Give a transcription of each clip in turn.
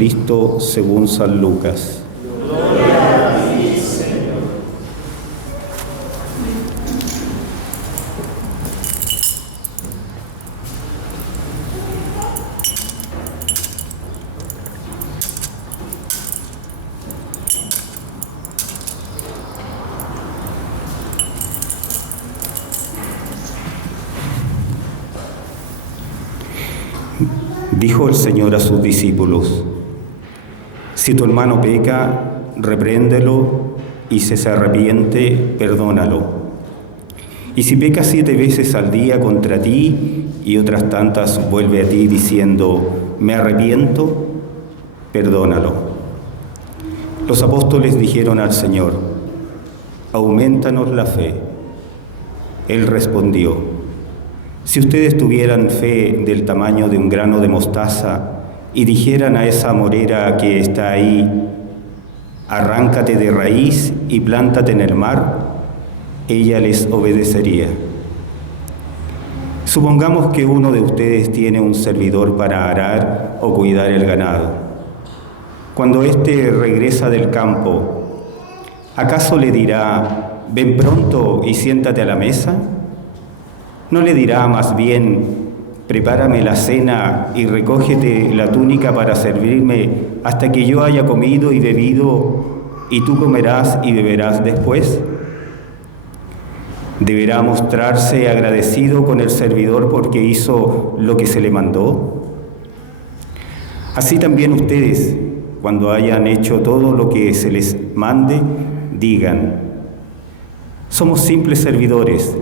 Jesucristo según San Lucas. Gloria a ti, Señor. Dijo el Señor a sus discípulos: si tu hermano peca, repréndelo, y si se arrepiente, perdónalo. Y si peca 7 veces al día contra ti y otras tantas vuelve a ti diciendo: me arrepiento, perdónalo. Los apóstoles dijeron al Señor: aumentanos la fe. Él respondió: si ustedes tuvieran fe del tamaño de un grano de mostaza y dijeran a esa morera que está ahí: arráncate de raíz y plántate en el mar, ella les obedecería. Supongamos que uno de ustedes tiene un servidor para arar o cuidar el ganado. Cuando éste regresa del campo, ¿acaso le dirá: ven pronto y siéntate a la mesa? ¿No le dirá más bien: prepárame la cena y recógete la túnica para servirme hasta que yo haya comido y bebido, y tú comerás y beberás después? ¿Deberá mostrarse agradecido con el servidor porque hizo lo que se le mandó? Así también ustedes, cuando hayan hecho todo lo que se les mande, digan: somos simples servidores,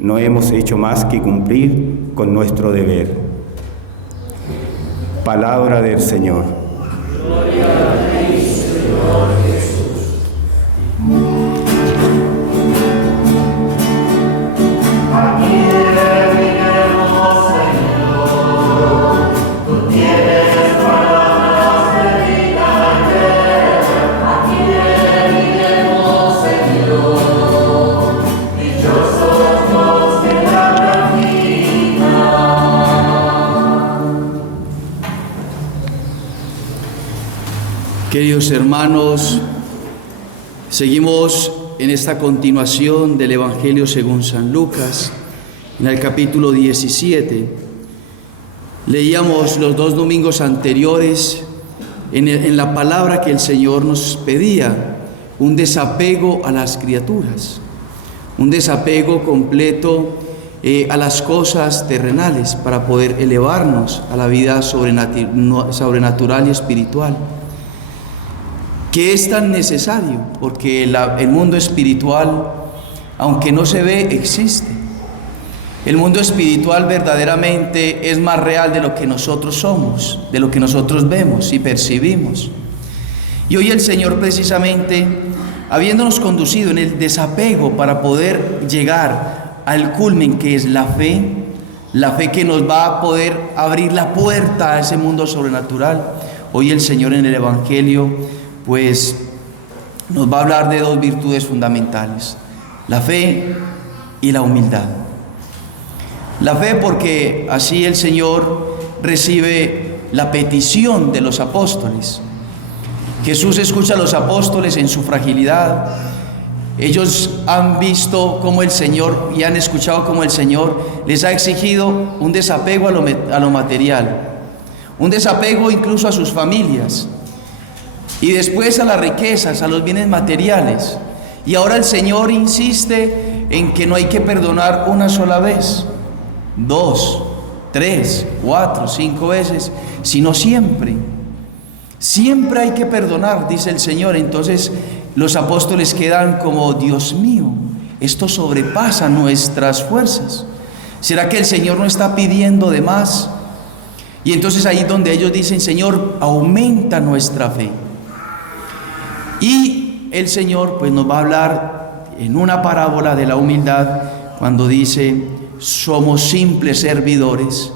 no hemos hecho más que cumplir con nuestro deber. Palabra del Señor. Gloria a ti, Señor Jesús. Aquí venimos, Señor, tú tienes palabras de vida eterna. Aquí venimos, Señor, dichosos los que la practican. Queridos hermanos, seguimos en esta continuación del Evangelio según San Lucas, en el capítulo 17. Leíamos los 2 domingos anteriores en la palabra que el Señor nos pedía: un desapego a las criaturas, un desapego completo a las cosas terrenales para poder elevarnos a la vida sobrenatural y espiritual, que es tan necesario, porque el mundo espiritual, aunque no se ve, existe. El mundo espiritual verdaderamente es más real de lo que nosotros somos, de lo que nosotros vemos y percibimos. Y hoy el Señor, precisamente, habiéndonos conducido en el desapego para poder llegar al culmen que es la fe que nos va a poder abrir la puerta a ese mundo sobrenatural, hoy el Señor en el Evangelio pues nos va a hablar de 2 virtudes fundamentales: la fe y la humildad. La fe, porque así el Señor recibe la petición de los apóstoles. Jesús escucha a los apóstoles en su fragilidad. Ellos han visto cómo el Señor y han escuchado cómo el Señor les ha exigido un desapego a lo material, un desapego incluso a sus familias, y después a las riquezas, a los bienes materiales. Y ahora el Señor insiste en que no hay que perdonar una sola vez, 2, 3, 4, 5 veces, sino siempre. Siempre hay que perdonar, dice el Señor. Entonces los apóstoles quedan como: Dios mío, esto sobrepasa nuestras fuerzas. ¿Será que el Señor no está pidiendo de más? Y entonces ahí es donde ellos dicen: Señor, aumenta nuestra fe. Y el Señor pues nos va a hablar en una parábola de la humildad, cuando dice: somos simples servidores,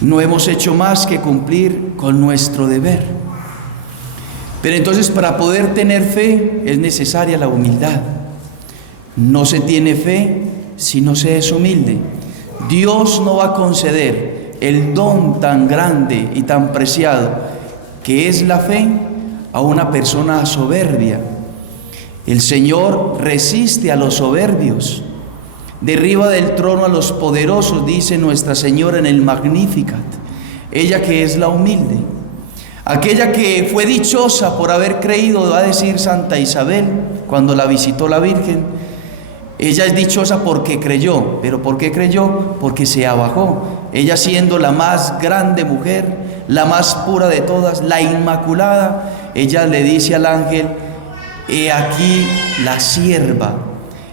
no hemos hecho más que cumplir con nuestro deber. Pero entonces, para poder tener fe es necesaria la humildad. No se tiene fe si no se es humilde. Dios no va a conceder el don tan grande y tan preciado que es la fe, a una persona soberbia. El Señor resiste a los soberbios, derriba del trono a los poderosos, dice Nuestra Señora en el Magnificat. Ella que es la humilde, aquella que fue dichosa por haber creído, va a decir Santa Isabel cuando la visitó la Virgen. Ella es dichosa porque creyó. ¿Pero por qué creyó? Porque se abajó. Ella, siendo la más grande mujer, la más pura de todas, la Inmaculada, ella le dice al ángel: he aquí la sierva,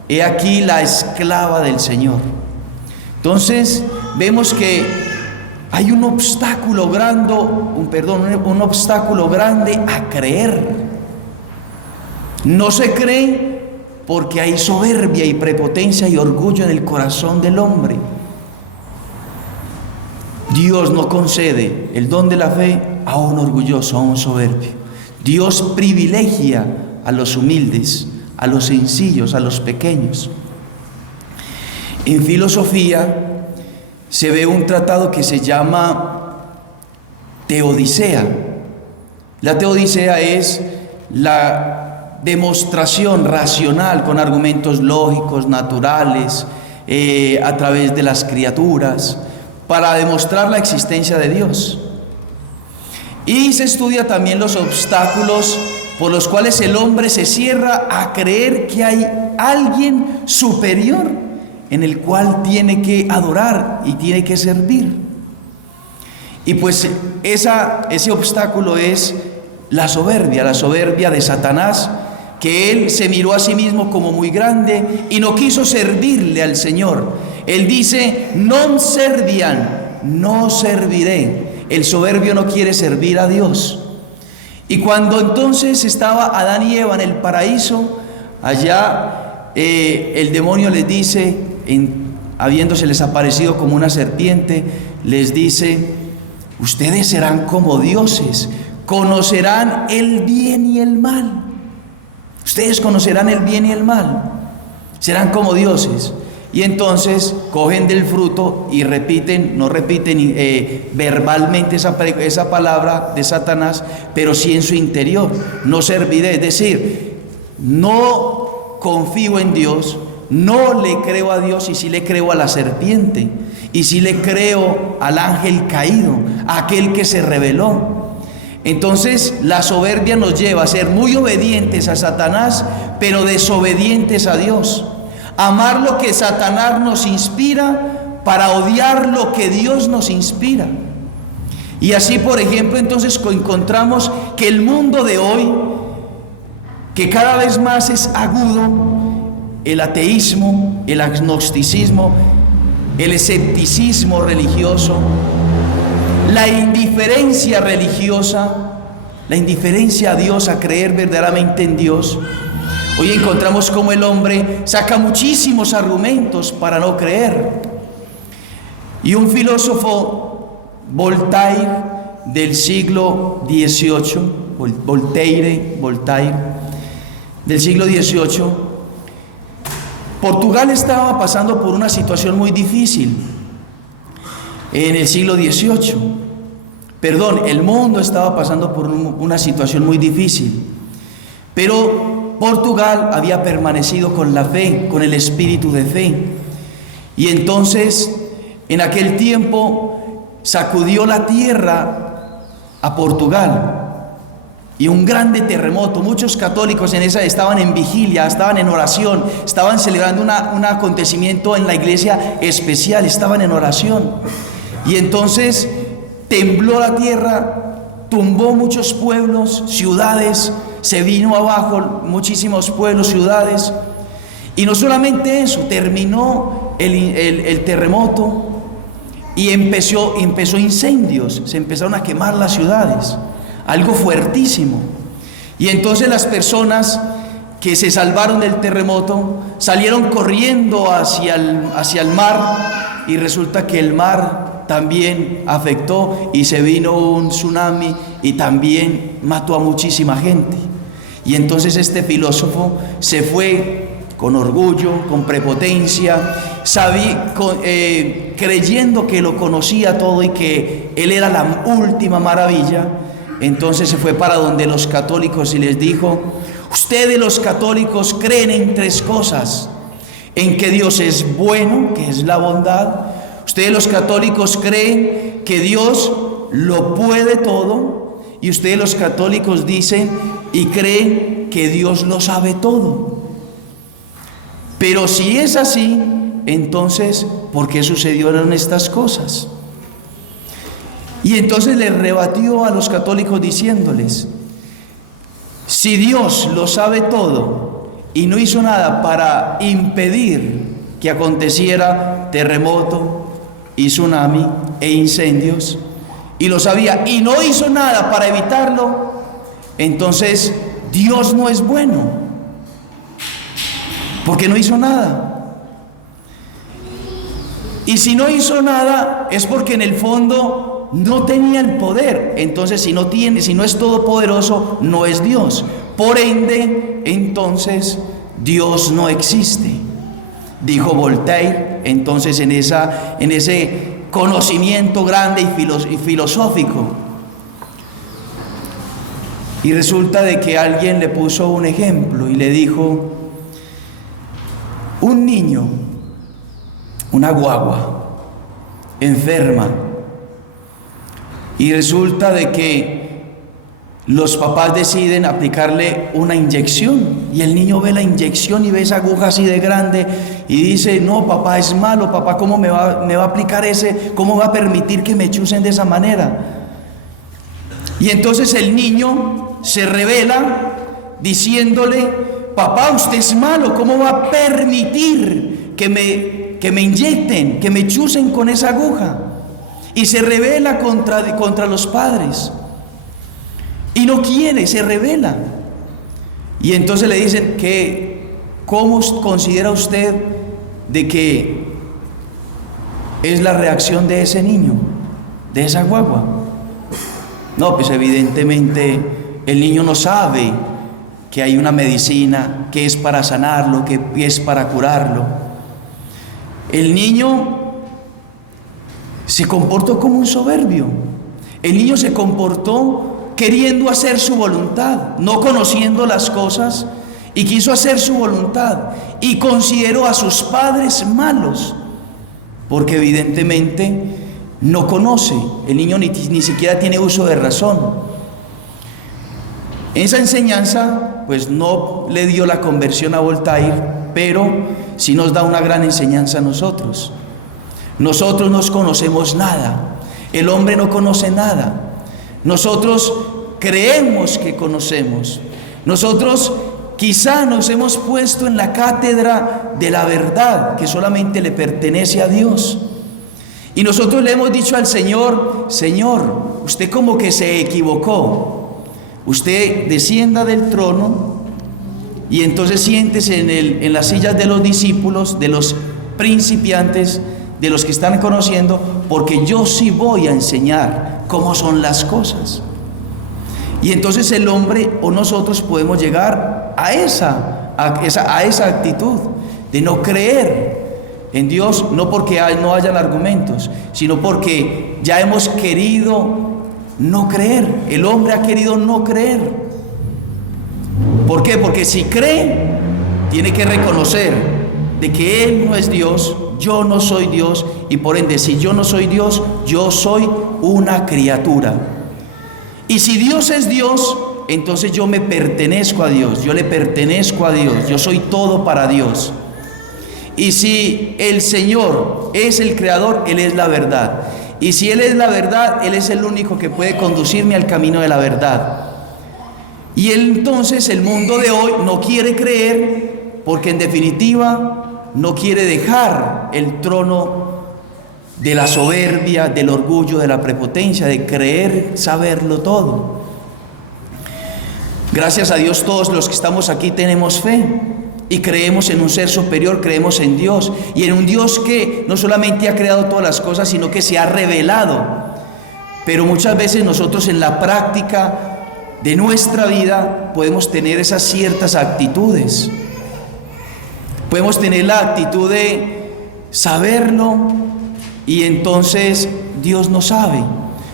he aquí la esclava del Señor. Entonces vemos que hay un obstáculo grande, un obstáculo grande a creer. No se cree porque hay soberbia y prepotencia y orgullo en el corazón del hombre. Dios no concede el don de la fe a un orgulloso, a un soberbio. Dios privilegia a los humildes, a los sencillos, a los pequeños. En filosofía se ve un tratado que se llama Teodicea. La Teodicea es la demostración racional con argumentos lógicos, naturales, a través de las criaturas, para demostrar la existencia de Dios. Y se estudia también los obstáculos por los cuales el hombre se cierra a creer que hay alguien superior en el cual tiene que adorar y tiene que servir. Y pues ese obstáculo es la soberbia de Satanás, que él se miró a sí mismo como muy grande y no quiso servirle al Señor. Él dice: non serviam, no serviré. El soberbio no quiere servir a Dios. Y cuando entonces estaba Adán y Eva en el paraíso, allá el demonio les dice, habiéndoseles aparecido como una serpiente, les dice: ustedes serán como dioses, conocerán el bien y el mal. Ustedes conocerán el bien y el mal, serán como dioses. Y entonces cogen del fruto y no repiten verbalmente esa palabra de Satanás, pero sí en su interior: no serviré. Es decir, no confío en Dios, no le creo a Dios, y sí le creo a la serpiente, y sí le creo al ángel caído, a aquel que se rebeló. Entonces la soberbia nos lleva a ser muy obedientes a Satanás, pero desobedientes a Dios. Amar lo que Satanás nos inspira para odiar lo que Dios nos inspira. Y así, por ejemplo, entonces encontramos que el mundo de hoy, que cada vez más es agudo, el ateísmo, el agnosticismo, el escepticismo religioso, la indiferencia religiosa, la indiferencia a Dios, a creer verdaderamente en Dios. Hoy encontramos cómo el hombre saca muchísimos argumentos para no creer. Y un filósofo, Voltaire, del siglo XVIII, Voltaire, del siglo XVIII, Portugal estaba pasando por una situación muy difícil en el siglo XVIII. El mundo estaba pasando por una situación muy difícil, pero Portugal había permanecido con la fe, con el espíritu de fe. Y entonces, en aquel tiempo, sacudió la tierra a Portugal y un grande terremoto. Muchos católicos estaban en vigilia, estaban en oración, estaban celebrando un acontecimiento en la iglesia especial, estaban en oración. Y entonces tembló la tierra, tumbó muchos pueblos, ciudades, se vino abajo muchísimos pueblos, ciudades. Y no solamente eso, terminó el terremoto y empezó incendios, se empezaron a quemar las ciudades, algo fuertísimo. Y entonces las personas que se salvaron del terremoto salieron corriendo hacia el mar, y resulta que el mar también afectó y se vino un tsunami y también mató a muchísima gente. Y entonces este filósofo se fue con orgullo, con prepotencia, creyendo que lo conocía todo y que él era la última maravilla. entonces se fue para donde los católicos y les dijo: ustedes los católicos creen en tres cosas: en que Dios es bueno, que es la bondad. Ustedes los católicos creen que Dios lo puede todo. Y ustedes los católicos dicen y creen que Dios lo sabe todo. Pero si es así, entonces, ¿por qué sucedieron estas cosas? Y entonces les rebatió a los católicos diciéndoles: si Dios lo sabe todo y no hizo nada para impedir que aconteciera terremoto y tsunami e incendios, y lo sabía y no hizo nada para evitarlo, entonces Dios no es bueno, porque no hizo nada. Y si no hizo nada es porque en el fondo no tenía el poder. Entonces si no es todopoderoso, no es Dios. Por ende, entonces Dios no existe, dijo Voltaire. Entonces en ese conocimiento grande y filosófico. Y resulta de que alguien le puso un ejemplo y le dijo: un niño, una guagua enferma, y resulta de que los papás deciden aplicarle una inyección, y el niño ve la inyección y ve esa aguja así de grande y dice: no, papá, es malo, papá, ¿cómo me va a aplicar cómo va a permitir que me chusen de esa manera? Y entonces el niño se revela diciéndole: papá, usted es malo, ¿cómo va a permitir que me inyecten, que me chusen con esa aguja? Y se revela contra los padres. Y no quiere, se revela. Y entonces le dicen: ¿cómo considera usted de que es la reacción de ese niño, de esa guagua? No, pues evidentemente el niño no sabe que hay una medicina que es para sanarlo, que es para curarlo. El niño se comportó como un soberbio. El niño se comportó queriendo hacer su voluntad, no conociendo las cosas, y quiso hacer su voluntad, y consideró a sus padres malos, porque evidentemente no conoce. El niño ni siquiera tiene uso de razón. Esa enseñanza pues no le dio la conversión a Voltaire, pero sí nos da una gran enseñanza a nosotros. Nosotros no conocemos nada, el hombre no conoce nada. Nosotros creemos que conocemos. Nosotros quizá nos hemos puesto en la cátedra de la verdad que solamente le pertenece a Dios. Y nosotros le hemos dicho al Señor: Señor, usted como que se equivocó. Usted descienda del trono y entonces siéntese en las sillas de los discípulos, de los principiantes, de los que están conociendo, porque yo sí voy a enseñar cómo son las cosas. Y entonces el hombre o nosotros podemos llegar a esa actitud de no creer en Dios, no porque no hayan argumentos, sino porque ya hemos querido no creer. El hombre ha querido no creer. ¿Por qué? Porque si cree, tiene que reconocer de que Él no es Dios, yo no soy Dios, y por ende, si yo no soy Dios, yo soy una criatura. Y si Dios es Dios, entonces yo me pertenezco a Dios, yo le pertenezco a Dios, yo soy todo para Dios. Y si el Señor es el Creador, Él es la verdad. Y si Él es la verdad, Él es el único que puede conducirme al camino de la verdad. Y entonces el mundo de hoy no quiere creer, porque en definitiva no quiere dejar el trono de la soberbia, del orgullo, de la prepotencia, de creer saberlo todo. Gracias a Dios, todos los que estamos aquí tenemos fe y creemos en un ser superior, creemos en Dios, y en un Dios que no solamente ha creado todas las cosas, sino que se ha revelado. Pero muchas veces nosotros en la práctica de nuestra vida podemos tener esas ciertas actitudes. Podemos tener la actitud de saberlo y entonces Dios no sabe.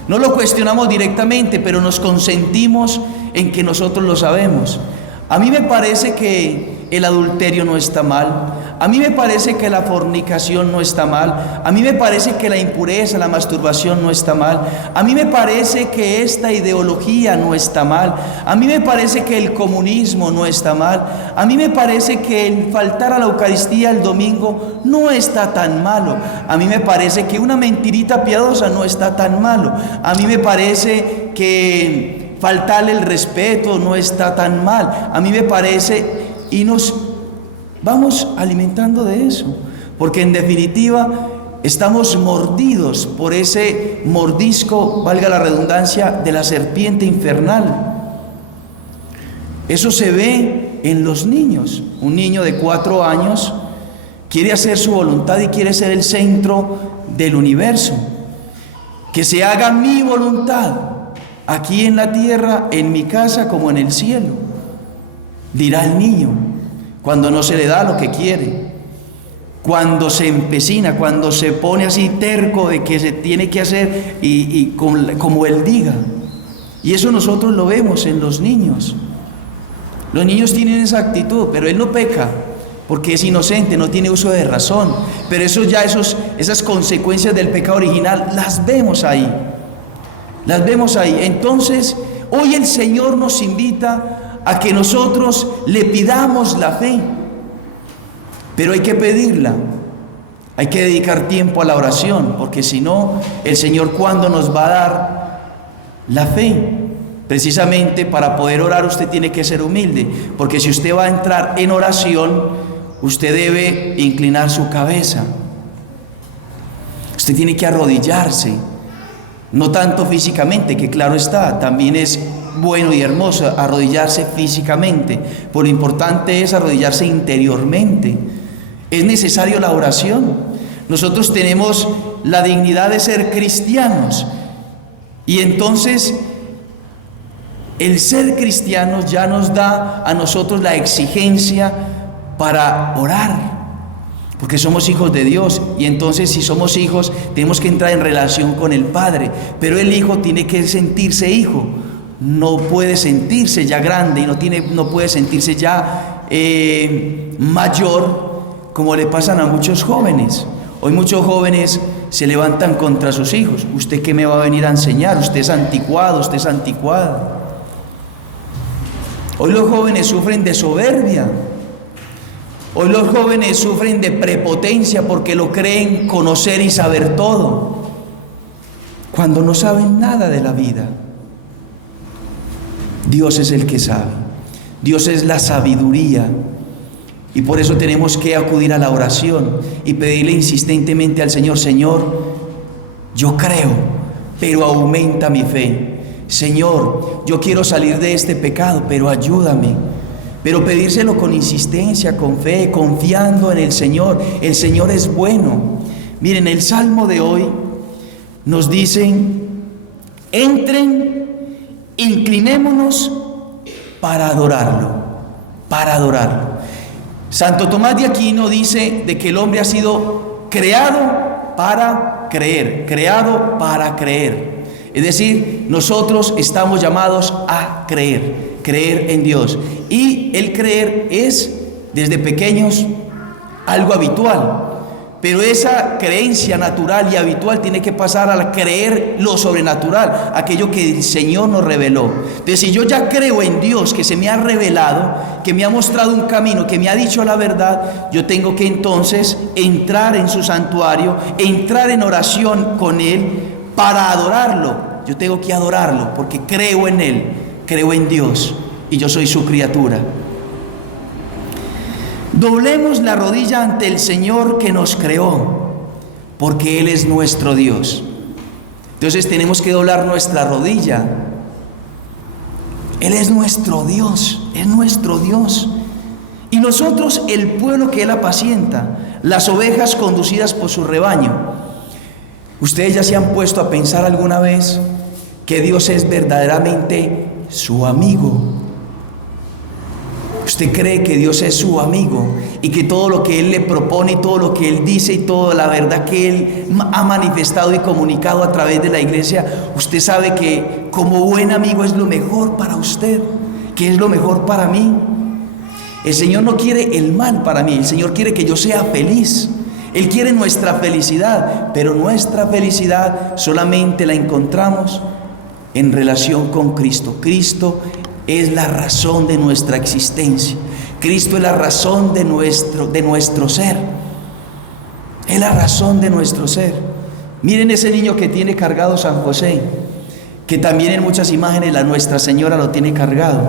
No lo cuestionamos directamente, pero nos consentimos en que nosotros lo sabemos. A mí me parece que el adulterio no está mal. A mí me parece que la fornicación no está mal. A mí me parece que la impureza, la masturbación no está mal. A mí me parece que esta ideología no está mal. A mí me parece que el comunismo no está mal. A mí me parece que el faltar a la Eucaristía el domingo no está tan malo. A mí me parece que una mentirita piadosa no está tan malo. A mí me parece que faltarle el respeto no está tan mal. A mí me parece, y nos vamos alimentando de eso, porque en definitiva estamos mordidos por ese mordisco, valga la redundancia, de la serpiente infernal. Eso se ve en los niños. Un niño de 4 años quiere hacer su voluntad y quiere ser el centro del universo. Que se haga mi voluntad, aquí en la tierra, en mi casa como en el cielo, dirá el niño, cuando no se le da lo que quiere, cuando se empecina, cuando se pone así terco de que se tiene que hacer como él diga. Y eso nosotros lo vemos en los niños. Los niños tienen esa actitud, pero él no peca, porque es inocente, no tiene uso de razón. Pero esas consecuencias del pecado original las vemos ahí. Las vemos ahí. Entonces, hoy el Señor nos invita a que nosotros le pidamos la fe, pero hay que pedirla, hay que dedicar tiempo a la oración, porque si no, el Señor, ¿cuándo nos va a dar la fe? Precisamente para poder orar usted tiene que ser humilde, porque si usted va a entrar en oración, usted debe inclinar su cabeza, usted tiene que arrodillarse, no tanto físicamente, que claro está, también es bueno y hermoso arrodillarse físicamente, pero lo importante es arrodillarse interiormente. Es necesario la oración. Nosotros tenemos la dignidad de ser cristianos, y entonces el ser cristianos ya nos da a nosotros la exigencia para orar, porque somos hijos de Dios, y entonces si somos hijos tenemos que entrar en relación con el Padre, pero el hijo tiene que sentirse hijo. No puede sentirse ya grande y no puede sentirse ya mayor, como le pasan a muchos jóvenes. Hoy muchos jóvenes se levantan contra sus hijos. ¿Usted qué me va a venir a enseñar? Usted es anticuado, usted es anticuada. Hoy los jóvenes sufren de soberbia. Hoy los jóvenes sufren de prepotencia porque lo creen conocer y saber todo, cuando no saben nada de la vida. Dios es el que sabe, Dios es la sabiduría, y por eso tenemos que acudir a la oración y pedirle insistentemente al Señor: Señor, yo creo, pero aumenta mi fe. Señor, yo quiero salir de este pecado, pero ayúdame. Pero pedírselo con insistencia, con fe, confiando en el Señor. El Señor es bueno. Miren, el Salmo de hoy nos dicen: entren, inclinémonos para adorarlo, para adorarlo. Santo Tomás de Aquino dice de que el hombre ha sido creado para creer, creado para creer. Es decir, nosotros estamos llamados a creer, creer en Dios. Y el creer es, desde pequeños, algo habitual. Pero esa creencia natural y habitual tiene que pasar a creer lo sobrenatural, aquello que el Señor nos reveló. Entonces, si yo ya creo en Dios, que se me ha revelado, que me ha mostrado un camino, que me ha dicho la verdad, yo tengo que entonces entrar en su santuario, entrar en oración con Él para adorarlo. Yo tengo que adorarlo porque creo en Él, creo en Dios, y yo soy su criatura. Doblemos la rodilla ante el Señor que nos creó, porque Él es nuestro Dios. Entonces tenemos que doblar nuestra rodilla. Él es nuestro Dios, es nuestro Dios. Y nosotros, el pueblo que Él apacienta, las ovejas conducidas por su rebaño. ¿Ustedes ya se han puesto a pensar alguna vez que Dios es verdaderamente su amigo? Usted cree que Dios es su amigo y que todo lo que Él le propone y todo lo que Él dice y toda la verdad que Él ha manifestado y comunicado a través de la iglesia, usted sabe que como buen amigo es lo mejor para usted, que es lo mejor para mí. El Señor no quiere el mal para mí, el Señor quiere que yo sea feliz. Él quiere nuestra felicidad, pero nuestra felicidad solamente la encontramos en relación con Cristo. Cristo es la razón de nuestra existencia. Cristo es la razón de nuestro ser. Es la razón de nuestro ser. Miren ese niño que tiene cargado San José, que también en muchas imágenes la Nuestra Señora lo tiene cargado.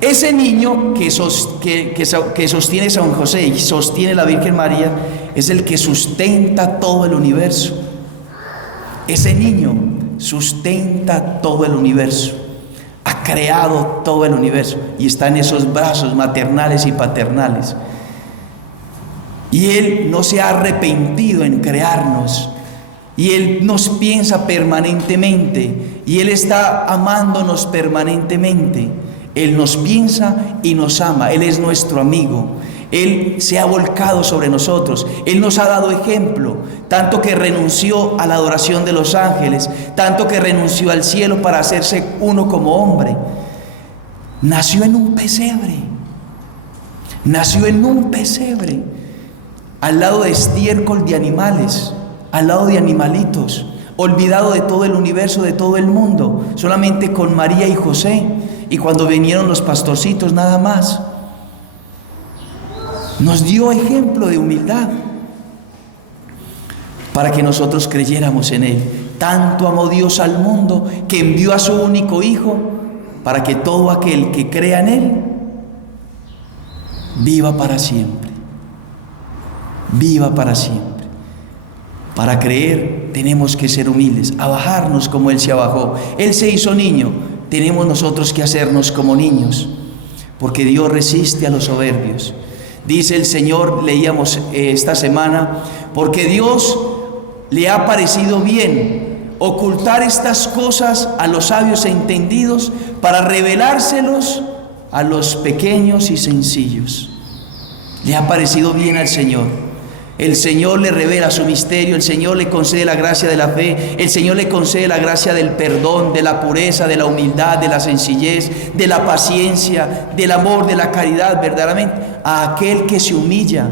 Ese niño que sostiene San José y sostiene la Virgen María es el que sustenta todo el universo. Ese niño sustenta todo el universo. Ha creado todo el universo y está en esos brazos maternales y paternales. Y Él no se ha arrepentido en crearnos. Y Él nos piensa permanentemente. Y Él está amándonos permanentemente. Él nos piensa y nos ama. Él es nuestro amigo. Él se ha volcado sobre nosotros. Él nos ha dado ejemplo, tanto que renunció a la adoración de los ángeles, tanto que renunció al cielo para hacerse uno como hombre. Nació en un pesebre. Nació en un pesebre, al lado de estiércol de animales, al lado de animalitos, olvidado de todo el universo, de todo el mundo, solamente con María y José. Y cuando vinieron los pastorcitos, nada más. Nos dio ejemplo de humildad para que nosotros creyéramos en Él. Tanto amó Dios al mundo que envió a su único Hijo para que todo aquel que crea en Él viva para siempre. Viva para siempre. Para creer tenemos que ser humildes, abajarnos como Él se abajó. Él se hizo niño. Tenemos nosotros que hacernos como niños, porque Dios resiste a los soberbios. Dice el Señor, leíamos esta semana, porque Dios le ha parecido bien ocultar estas cosas a los sabios e entendidos para revelárselos a los pequeños y sencillos. Le ha parecido bien al Señor. El Señor le revela su misterio, el Señor le concede la gracia de la fe, el Señor le concede la gracia del perdón, de la pureza, de la humildad, de la sencillez, de la paciencia, del amor, de la caridad, verdaderamente, a aquel que se humilla,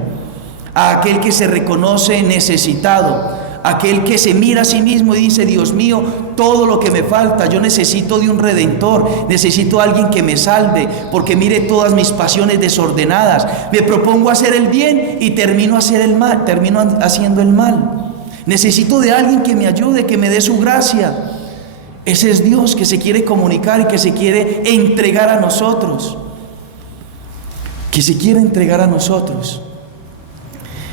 a aquel que se reconoce necesitado, a aquel que se mira a sí mismo y dice: Dios mío, todo lo que me falta, yo necesito de un Redentor, necesito a alguien que me salve, porque mire todas mis pasiones desordenadas, me propongo hacer el bien y termino haciendo el mal. Necesito de alguien que me ayude, que me dé su gracia. Ese es Dios que se quiere comunicar y que se quiere entregar a nosotros. Que se quiere entregar a nosotros.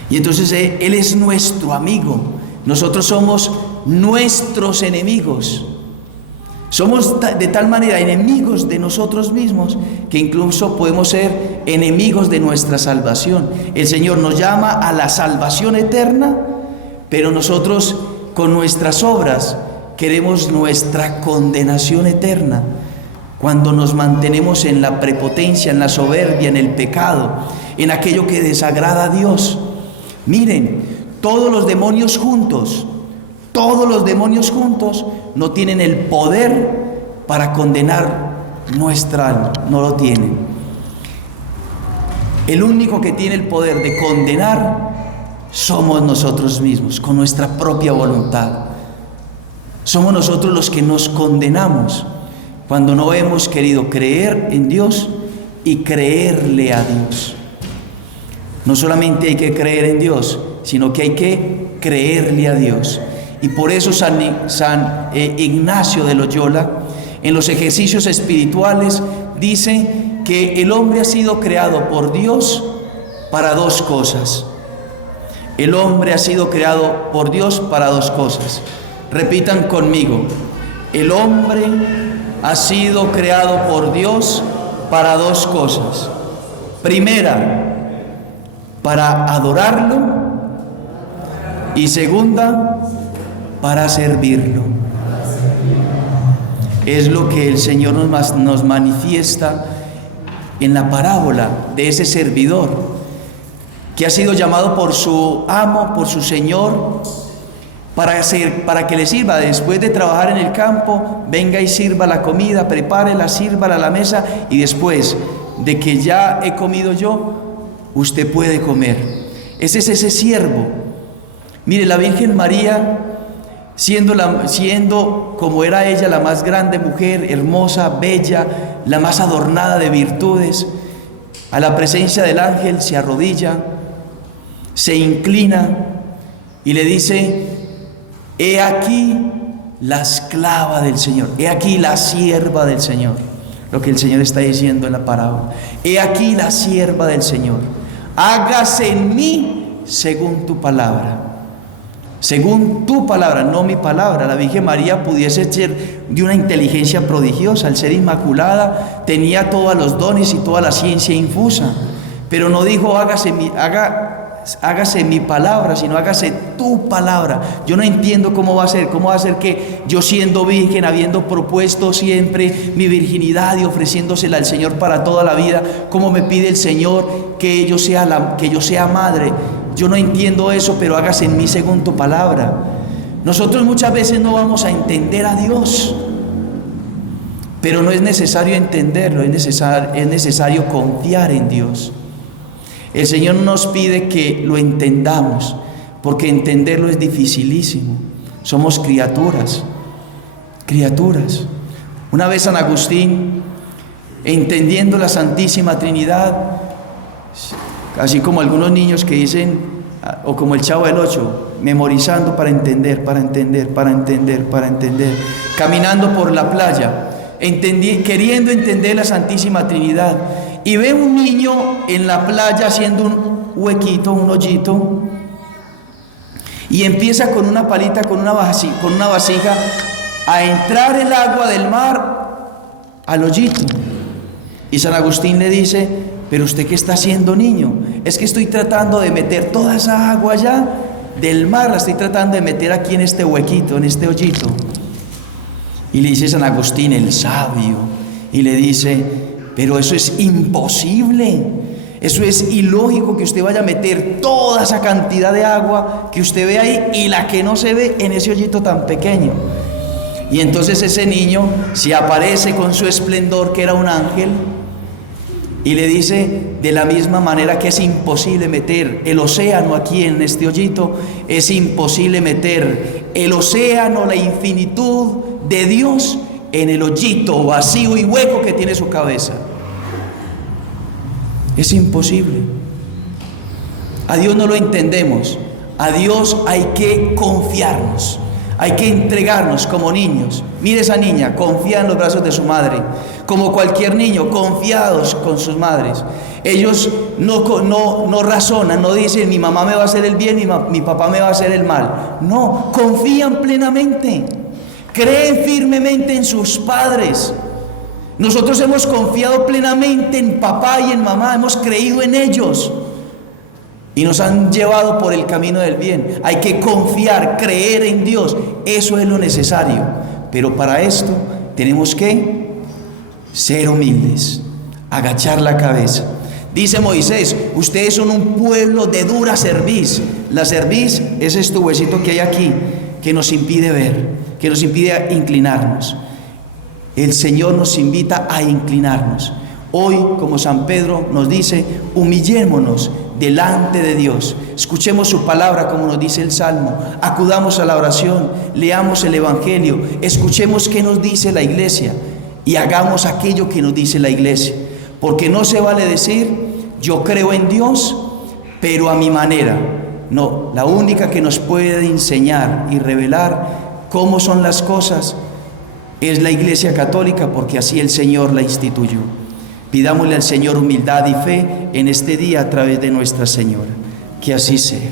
Y entonces Él es nuestro amigo. Nosotros somos nuestros enemigos. Somos de tal manera enemigos de nosotros mismos que incluso podemos ser enemigos de nuestra salvación. El Señor nos llama a la salvación eterna, pero nosotros con nuestras obras queremos nuestra condenación eterna. Cuando nos mantenemos en la prepotencia, en la soberbia, en el pecado, en aquello que desagrada a Dios. Miren, todos los demonios juntos no tienen el poder para condenar nuestra alma, no lo tienen. El único que tiene el poder de condenar somos nosotros mismos, con nuestra propia voluntad. Somos nosotros los que nos condenamos cuando no hemos querido creer en Dios y creerle a Dios. No solamente hay que creer en Dios, sino que hay que creerle a Dios. Y por eso San Ignacio de Loyola, en los ejercicios espirituales, dice que el hombre ha sido creado por Dios para dos cosas. El hombre ha sido creado por Dios para dos cosas. Repitan conmigo: el hombre ha sido creado por Dios para dos cosas. Primera, para adorarlo, y segunda, para servirlo. Es lo que el Señor nos manifiesta en la parábola de ese servidor que ha sido llamado por su amo, por su señor, para que le sirva después de trabajar en el campo, venga y sirva la comida, prepárela, sírvala a la mesa, y después de que ya he comido yo, usted puede comer. Ese es ese siervo. Mire, la Virgen María, siendo como era ella, la más grande mujer, hermosa, bella, la más adornada de virtudes, a la presencia del ángel se arrodilla, se inclina y le dice: he aquí la esclava del Señor, he aquí la sierva del Señor. Lo que el Señor está diciendo en la parábola: he aquí la sierva del Señor, hágase en mí según tu palabra. Según tu palabra, no mi palabra. La Virgen María pudiese ser de una inteligencia prodigiosa, al ser inmaculada tenía todos los dones y toda la ciencia infusa, pero no dijo hágase mi palabra, sino hágase tu palabra. Yo no entiendo cómo va a ser que yo, siendo virgen, habiendo propuesto siempre mi virginidad y ofreciéndosela al Señor para toda la vida, cómo me pide el Señor que yo sea madre. Yo no entiendo eso, pero hágase en mí según tu palabra. Nosotros muchas veces no vamos a entender a Dios, pero no es necesario entenderlo, es necesario confiar en Dios. El Señor nos pide que lo entendamos, porque entenderlo es dificilísimo. Somos criaturas. Una vez San Agustín, entendiendo la Santísima Trinidad, así como algunos niños que dicen, o como el Chavo del Ocho, memorizando para entender, caminando por la playa, queriendo entender la Santísima Trinidad, y ve un niño en la playa haciendo un huequito, un hoyito, y empieza con una palita, con una vasija, a entrar el agua del mar al hoyito. Y San Agustín le dice: pero usted, ¿qué está haciendo, niño? Es que estoy tratando de meter toda esa agua allá del mar, la estoy tratando de meter aquí en este huequito, en este hoyito. Y le dice San Agustín, el sabio, y le dice: pero eso es imposible, eso es ilógico que usted vaya a meter toda esa cantidad de agua que usted ve ahí y la que no se ve en ese hoyito tan pequeño. Y entonces ese niño se aparece con su esplendor, que era un ángel, y le dice: de la misma manera que es imposible meter el océano aquí en este hoyito, es imposible meter el océano, la infinitud de Dios, en el hoyito vacío y hueco que tiene su cabeza. Es imposible. A Dios no lo entendemos. A Dios hay que confiarnos, hay que entregarnos como niños. Mire esa niña, confía en los brazos de su madre, como cualquier niño, confiados con sus madres. Ellos no razonan, no dicen: mi mamá me va a hacer el bien, mi papá me va a hacer el mal. No, confían plenamente, creen firmemente en sus padres. Nosotros hemos confiado plenamente en papá y en mamá, hemos creído en ellos y nos han llevado por el camino del bien. Hay que confiar, creer en Dios, eso es lo necesario. Pero para esto tenemos que ser humildes, agachar la cabeza. Dice Moisés: ustedes son un pueblo de dura cerviz. La cerviz es este huesito que hay aquí, que nos impide ver, que nos impide inclinarnos. El Señor nos invita a inclinarnos. Hoy, como San Pedro nos dice, humillémonos delante de Dios. Escuchemos su palabra como nos dice el Salmo. Acudamos a la oración, leamos el Evangelio, escuchemos qué nos dice la Iglesia y hagamos aquello que nos dice la Iglesia. Porque no se vale decir: yo creo en Dios, pero a mi manera. No, la única que nos puede enseñar y revelar cómo son las cosas es la Iglesia Católica, porque así el Señor la instituyó. Pidámosle al Señor humildad y fe en este día a través de Nuestra Señora. Que así sea.